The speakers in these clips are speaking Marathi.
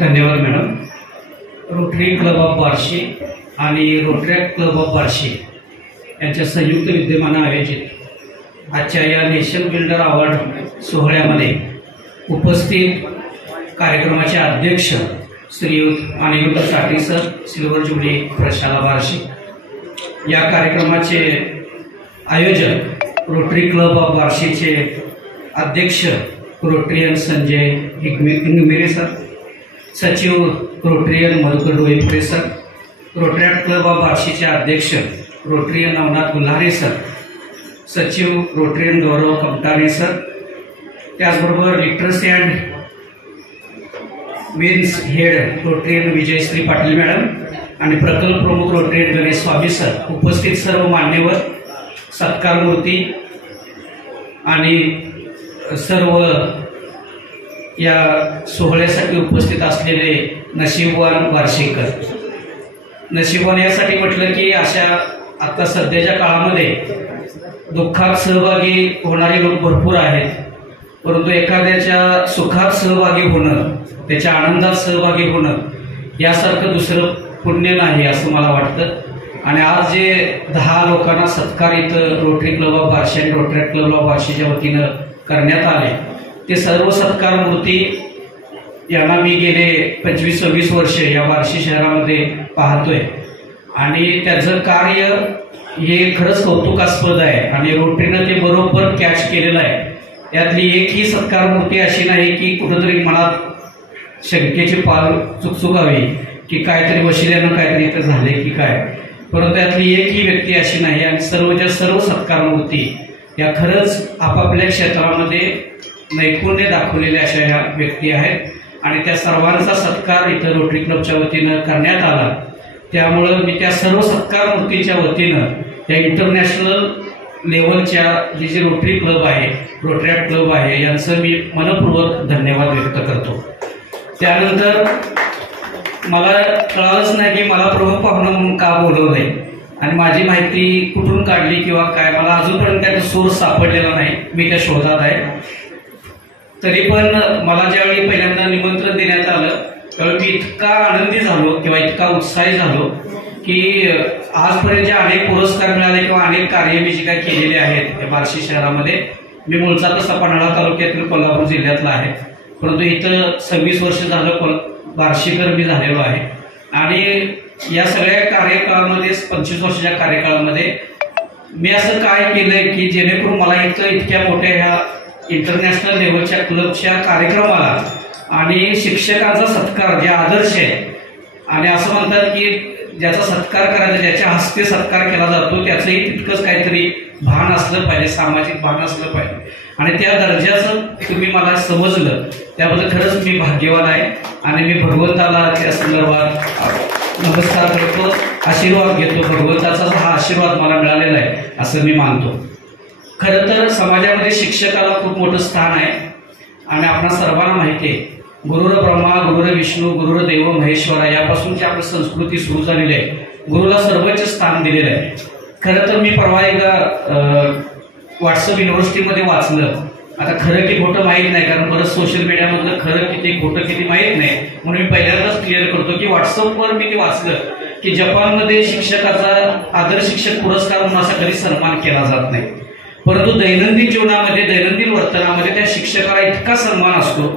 धन्यवाद madam. Rotary club of Barshi आणि रोटरॅक्ट क्लब ऑफ बार्शी यांच्या संयुक्त विद्यमाने आयोजित आजच्या या नेशन बिल्डर अवॉर्ड सोहळ्यामध्ये उपस्थित कार्यक्रमाचे अध्यक्ष श्रीयुत अनिरुद्ध साठी सर, सिल्वर जुबली प्रशाला बार्शी. या कार्यक्रमाचे आयोजक रोटरी क्लब ऑफ बार्शीचे अध्यक्ष रोटरियन संजय हिंगमिरे सर, सचिव Rotarian Madhukar Doipure sir, Rotaract club of बार्शीचे अध्यक्ष रोटरियन नवनाथ गुल्हारे सर, सचिव रोटरियन गौरव कमटारे सर, त्याचबरोबर literacy and means head Rotarian Vijayshree Patil madam आणि प्रकल्प प्रमुख रोटरियन गणेश स्वामी सर, उपस्थित सर्व मान्यवर, सत्कारमूर्ती आणि सर्व या सोहळ्यासाठी उपस्थित असलेले नशीबवान बार्शीकर. नशीबवान यासाठी म्हटलं की अशा आता सध्याच्या काळामध्ये दुःखात सहभागी होणारे लोक भरपूर आहेत, परंतु एखाद्याच्या सुखात सहभागी होणं, त्याच्या आनंदात सहभागी होणं यासारखं दुसरं पुण्य नाही असं मला वाटतं. आणि आज जे 10 लोकांना सत्कार इथं रोटरी क्लब ऑफ बार्शी आणि रोटरॅक्ट क्लब ऑफ बार्शीच्या वतीनं करण्यात आले, ते सर्व सत्कार मूर्ती यांना मी गेले 25-26 वर्ष या बार्शी शहरामध्ये पाहतोय आणि त्याचं कार्य हे खरंच कौतुकास्पद आहे आणि रोटरीनं ते बरोबर कॅच केलेलं आहे. यातली एकही सत्कार मूर्ती अशी नाही की कुठंतरी मनात शंकेची पाल चुकचुकावी की काहीतरी वशिल्यानं काहीतरी इथं झाले की काय, परंतु यातली एकही व्यक्ती अशी नाही. आणि सर्वच्या सर्व सत्कार मूर्ती या खरंच आपापल्या क्षेत्रामध्ये नैपुण्य दाखवलेल्या अशा ह्या व्यक्ती आहेत आणि त्या सर्वांचा सत्कार इथं रोटरी क्लबच्या वतीनं करण्यात आला. त्यामुळं मी त्या सर्व सत्कार मूर्तीच्या वतीनं या इंटरनॅशनल लेवलच्या जे रोटरी क्लब आहे, रोटरॅक्ट क्लब आहे, यांचं मी मनपूर्वक धन्यवाद व्यक्त करतो. त्यानंतर मला कळालंच नाही की मला प्रमुख पाहुणा म्हणून का बोलवलंय आणि माझी माहिती कुठून काढली किंवा काय, मला अजूनपर्यंत त्याचा सोर्स सापडलेला नाही, मी त्या शोधात आहे. तरी पण मला ज्यावेळी पहिल्यांदा निमंत्रण देण्यात आलं त्यावेळी मी इतका आनंदी झालो किंवा इतका उत्साही झालो की आजपर्यंत जे अनेक पुरस्कार मिळाले किंवा अनेक कार्य मी जी काय केलेले आहेत या बार्शी शहरामध्ये, मी मूळचा तसा पन्हाळा तालुक्यातील कोल्हापूर जिल्ह्यातला आहे, परंतु इथं 26 वर्ष झालं बार्शीकर मी झालेलो आहे. आणि या सगळ्या कार्यकाळामध्ये 25 वर्षाच्या कार्यकाळामध्ये मी असं काय केलंय की जेणेकरून मला इथं इतक्या मोठ्या ह्या इंटरनॅशनल लेवलच्या क्लबच्या कार्यक्रमाला आणि शिक्षकांचा सत्कार जे आदर्श आहे आणि असं म्हणतात की ज्याचा सत्कार करायचा, ज्याच्या हस्ते सत्कार केला जातो त्याचंही तितकंच काहीतरी भान असलं पाहिजे, सामाजिक भान असलं पाहिजे आणि त्या दर्जाचं तुम्ही मला समजलं त्याबद्दल खरंच मी भाग्यवान आहे आणि मी भगवंताला त्या संदर्भात नमस्कार करतो, आशीर्वाद घेतो. भगवंताचा हा आशीर्वाद मला मिळालेला आहे असं मी मानतो. खरं तर समाजामध्ये शिक्षकाला खूप मोठं स्थान आहे आणि आपणा सर्वांना माहिती आहे, गुरुर ब्रह्मा, गुरुर विष्णू, गुरुर देव महेश्वरा यापासूनची आपली संस्कृती सुरू झालेली आहे. गुरुला सर्वोच्च स्थान दिलेलं आहे. खरं तर मी परवा एकदा व्हॉट्सअप युनिव्हर्सिटीमध्ये वाचलं, आता खरं की खोटं माहीत नाही कारण बरंच सोशल मीडियामधलं खरं किती खोटं किती माहीत नाही, म्हणून मी पहिल्यांदाच क्लिअर करतो की व्हॉट्सअपवर मी ते वाचलं की जपानमध्ये शिक्षकाचा आदर शिक्षक पुरस्कार म्हणून असा कधी सन्मान केला जात नाही, परंतु दैनंदिन जीवनामध्ये दैनंदिन वर्तनामध्ये त्या शिक्षकाला इतका सन्मान असतो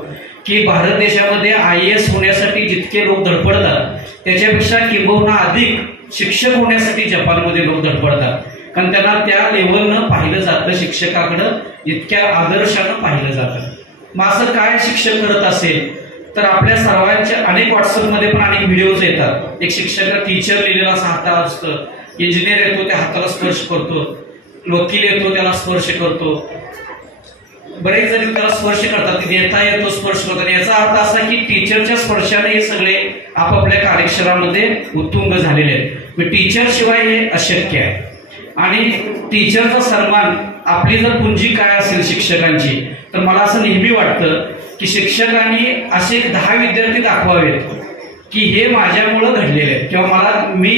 की भारत देशामध्ये IAS होण्यासाठी जितके लोक धडपडतात त्याच्यापेक्षा किंबहुना अधिक शिक्षक होण्यासाठी जपानमध्ये लोक धडपडतात, कारण त्यांना त्या लेवलनं पाहिलं जातं, शिक्षकाकडं इतक्या आदर्शानं पाहिलं जातं. मग असं काय शिक्षक करत असेल तर आपल्या सर्वांच्या अनेक व्हॉट्सअपमध्ये पण अनेक व्हिडिओज येतात. एक शिक्षक टीचर लिहिलेला असा हाता असतं, इंजिनियर येतो त्या हाताला स्पर्श करतो, वकील येतो त्याला स्पर्श करतो, बरेच जण त्याला स्पर्श करतात, नेता येतो स्पर्श करतात. याचा अर्थ असा की टीचरच्या स्पर्शाने हे सगळे आपापल्या कार्यक्षेत्रामध्ये उत्तुंग झालेले आहेत. टीचर शिवाय हे अशक्य आहे आणि टीचरचा सन्मान आपली जर पुंजी काय असेल शिक्षकांची, तर मला असं नेहमी वाटतं की शिक्षकांनी असे 10 विद्यार्थी दाखवावेत की हे माझ्यामुळं घडलेले आहेत किंवा मी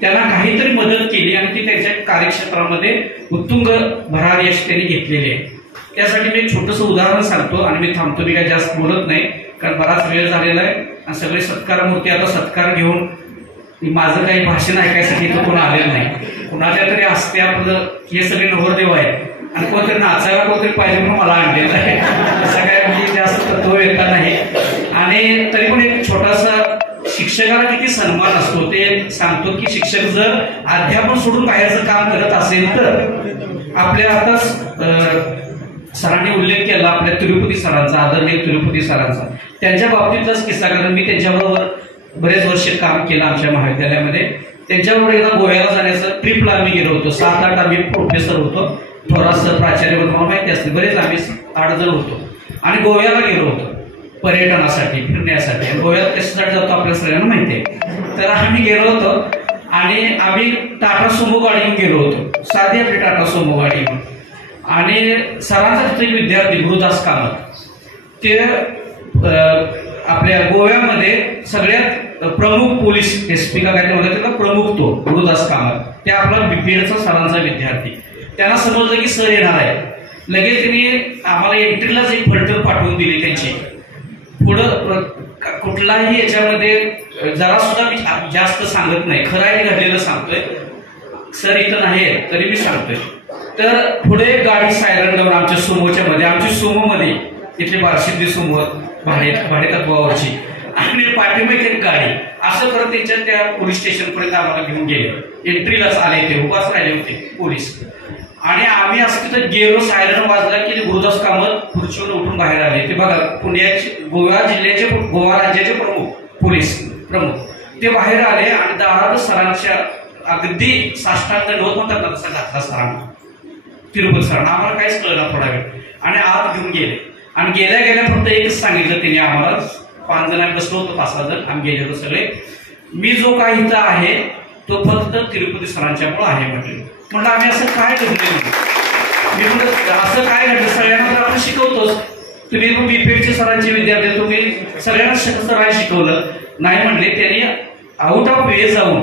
त्यांना काहीतरी मदत केली आणि ती त्यांच्या कार्यक्षेत्रामध्ये उत्तुंग भरारी यश त्यांनी घेतलेली आहे. त्यासाठी मी एक छोटंसं उदाहरण सांगतो आणि मी थांबतो, मी काय जास्त बोलत नाही कारण बराच वेळ झालेला आहे. आणि सगळे सत्कारमूर्ती आता सत्कार घेऊन माझं काही भाषण ऐकायसाठी इथं कोण आलेलं नाही. कुणाच्या तरी असते आपलं हे सगळे नवरदेव आहेत आणि कोणतरी नाचायला कोणतरी पाहिजे म्हणून मला आणलेलं आहे. असं काय म्हणजे जास्त तत्व येता नाही. आणि तरी पण एक छोटासा शिक्षकाला किती सन्मान असतो ते सांगतो की शिक्षक जर अध्यापन सोडून बाहेरचं काम करत असेल तर आपल्या आताच सरांनी उल्लेख केला आपल्या तिरुपती सरांचा, आदरणीय तिरुपती सरांचा, त्यांच्या बाबतीतलाच किस्सा. कारण मी त्यांच्याबरोबर बरेच वर्ष काम केलं आमच्या महाविद्यालयामध्ये. त्यांच्याबरोबर एकदा गोव्याला जाण्याचं ट्रिपला आम्ही गेलो होतो. 7-8 आम्ही प्रोफेसर होतो. थोरात सर प्राचार्य मला माहिती असते, बरेच आम्ही 8 जण होतो आणि गोव्याला गेलो होतो पर्यटनासाठी, फिरण्यासाठी. गोव्यात कशासाठी जातो आपल्या सगळ्यांना माहिती आहे. तर आम्ही गेलो होतो आणि आम्ही टाटा सोमो गाडी घेऊन गेलो होतो, साधी आपली टाटा सोमो गाडी घेऊन. आणि सरांचा तिथे एक विद्यार्थी गुरुदास कामत, ते आपल्या गोव्यामध्ये सगळ्यात प्रमुख पोलीस SP का काय ते त्याला प्रमुख तो गुरुदास कामत, ते आपला BPEDचा सरांचा विद्यार्थी. त्यांना समजलं की सर येणार आहे. लगेच त्यांनी आम्हाला एंट्रीलाच एक फलटण पाठवून दिली त्यांची. पुढं कुठलाही याच्यामध्ये जरा सुद्धा मी जास्त सांगत नाही, खरं आहे घडलेलं सांगतोय. सर इथं नाही तरी मी सांगतोय. तर पुढे गाडी सायरन लावून आमच्या सोमोच्या मध्ये, आमची सोमोमध्ये इथली बार्शीतली सोमो भाडे तत्वावरची, आणि पाठीमागे एक गाडी असं करत त्यांच्या त्या पोलीस स्टेशन पर्यंत आम्हाला घेऊन गेले. एंट्रीलाच आले ते उपास राहिले होते पोलीस. आणि आम्ही असं तिथं गेलो, सायरन वाजला की गुरुदास कामत खुर्चीवर उठून बाहेर आले. ते बघा पुण्याचे गोवा राज्याचे पोलीस प्रमुख ते बाहेर आले आणि दारात सरांच्या अगदी साष्टांग नव्हत म्हणतात ना तसा घातला सरांना, तिरुपती सरांना. आम्हाला काहीच कळलं थोडा वेळ आणि आत घेऊन गेले. आणि गेल्या गेल्या फक्त एकच सांगितलं त्यांनी आम्हाला, 5 जण आम्ही बसलो होतो, 5-6 जण आम्ही गेलेलो सगळे, मी जो काही इथं आहे तो फक्त तिरुपती सरांच्यामुळे आहे म्हटलं. म्हणलं आम्ही असं काय घडलं, मी म्हणलं असं काय घडलं, सगळ्यांना तर आपण शिकवतोच, तुम्ही BPEDचे सरांचे विद्यार्थी, तुम्ही सगळ्यांना सरांनी शिकवलं नाही म्हणले. त्यांनी आउट ऑफ वे जाऊन,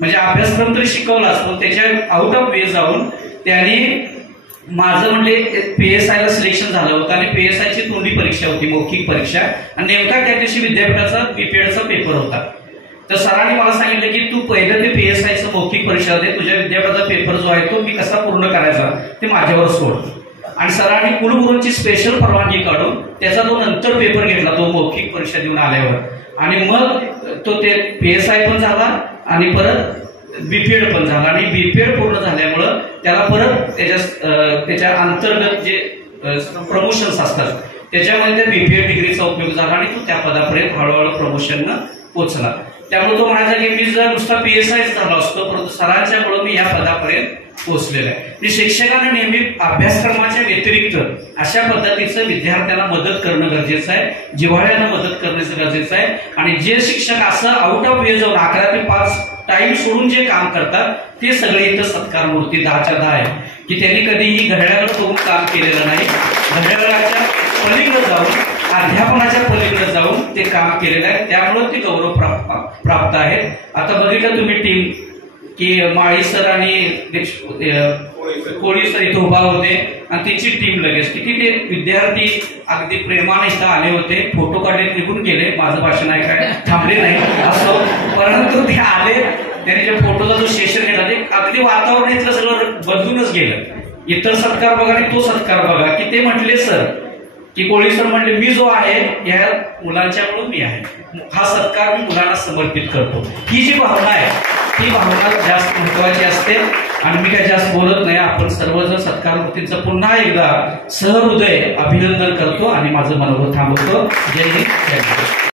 म्हणजे अभ्यासक्रम तरी शिकवलाच पण त्याच्या आउट ऑफ वे जाऊन त्यांनी माझं म्हणले PSI ला सिलेक्शन झालं होतं आणि PSI ची तोंडी परीक्षा होती, मौखिक परीक्षा, आणि नेमका त्या दिवशी विद्यापीठाचा BPEDचा पेपर होता. तर सरांनी मला सांगितलं की तू पहिलं ते PSI चं मौखिक परीक्षा दे, तुझ्या विद्यापीठाचा पेपर जो आहे तो मी कसा पूर्ण करायचा ते माझ्यावर सोड. आणि सरांनी कुलगुरूंची स्पेशल परवानगी काढून त्याचा तो नंतर पेपर घेतला, तो मौखिक परीक्षा देऊन आल्यावर. आणि मग तो ते PSI पण झाला आणि परत BPED पण झाला. आणि BPED पूर्ण झाल्यामुळं त्याला परत त्याच्या अंतर्गत जे प्रमोशन्स असतात त्याच्यामध्ये त्या BPED डिग्रीचा उपयोग झाला आणि तो त्या पदापर्यंत हळूहळू प्रमोशननं पोहोचला. त्यामुळे तो म्हणायचा की मी जर नुसता PSI झालो असतो, परंतु सरांच्यामुळे मी या पदापर्यंत पोहोचलेला आहे. शिक्षकांना नेहमी अभ्यासक्रमाच्या व्यतिरिक्त अशा पद्धतीचं विद्यार्थ्यांना मदत करणं गरजेचं आहे, जिव्हाळ्यानं मदत करण्याचं गरजेचं आहे. आणि जे शिक्षक असं आउट ऑफ वे जाऊन 11 ते 5 टाइम सोडून जे काम करतात ते सगळे इथं सत्कारमूर्ती 10च्या 10 आहे की त्यांनी कधीही घड्याळाकडे बघून काम केलेलं नाही, घड्याळाच्या पलीकडे जाऊन, अध्यापनाच्या पलीकडे जाऊन ते काम केलेलं आहे. त्यामुळे ते गौरव प्राप्त आहेत. आता बघितलं तुम्ही टीम की माळी सर आणि कोळी सर इथे उभा होते आणि तिची टीम लगेच किती ते विद्यार्थी अगदी प्रेमाने इथं आले होते, फोटो काढले, निघून गेले. माझं भाषण ऐकाय थांबले नाही असो, परंतु ते आले, त्यांनी जे फोटोचा जो सेशन घेतला ते अगदी वातावरण इथलं सगळं बदलूनच गेलं. इतर सत्कार बघा आणि तो सत्कार बघा की ते म्हटले सर की कोळी सर म्हणले मी जो आहे या मुलांच्यामुळे मी आहे, हा सत्कार मी मुलांना समर्पित करतो. ही जी भावना आहे ती भावना जास्त महत्वाची असते. आणि मी काही जास्त बोलत नाही, आपण सर्वजण सत्कारमूर्तींचं पुन्हा एकदा सहृदय अभिनंदन करतो आणि माझं मनोगत थांबवतो. जय हिंद, जय महाराष्ट्र.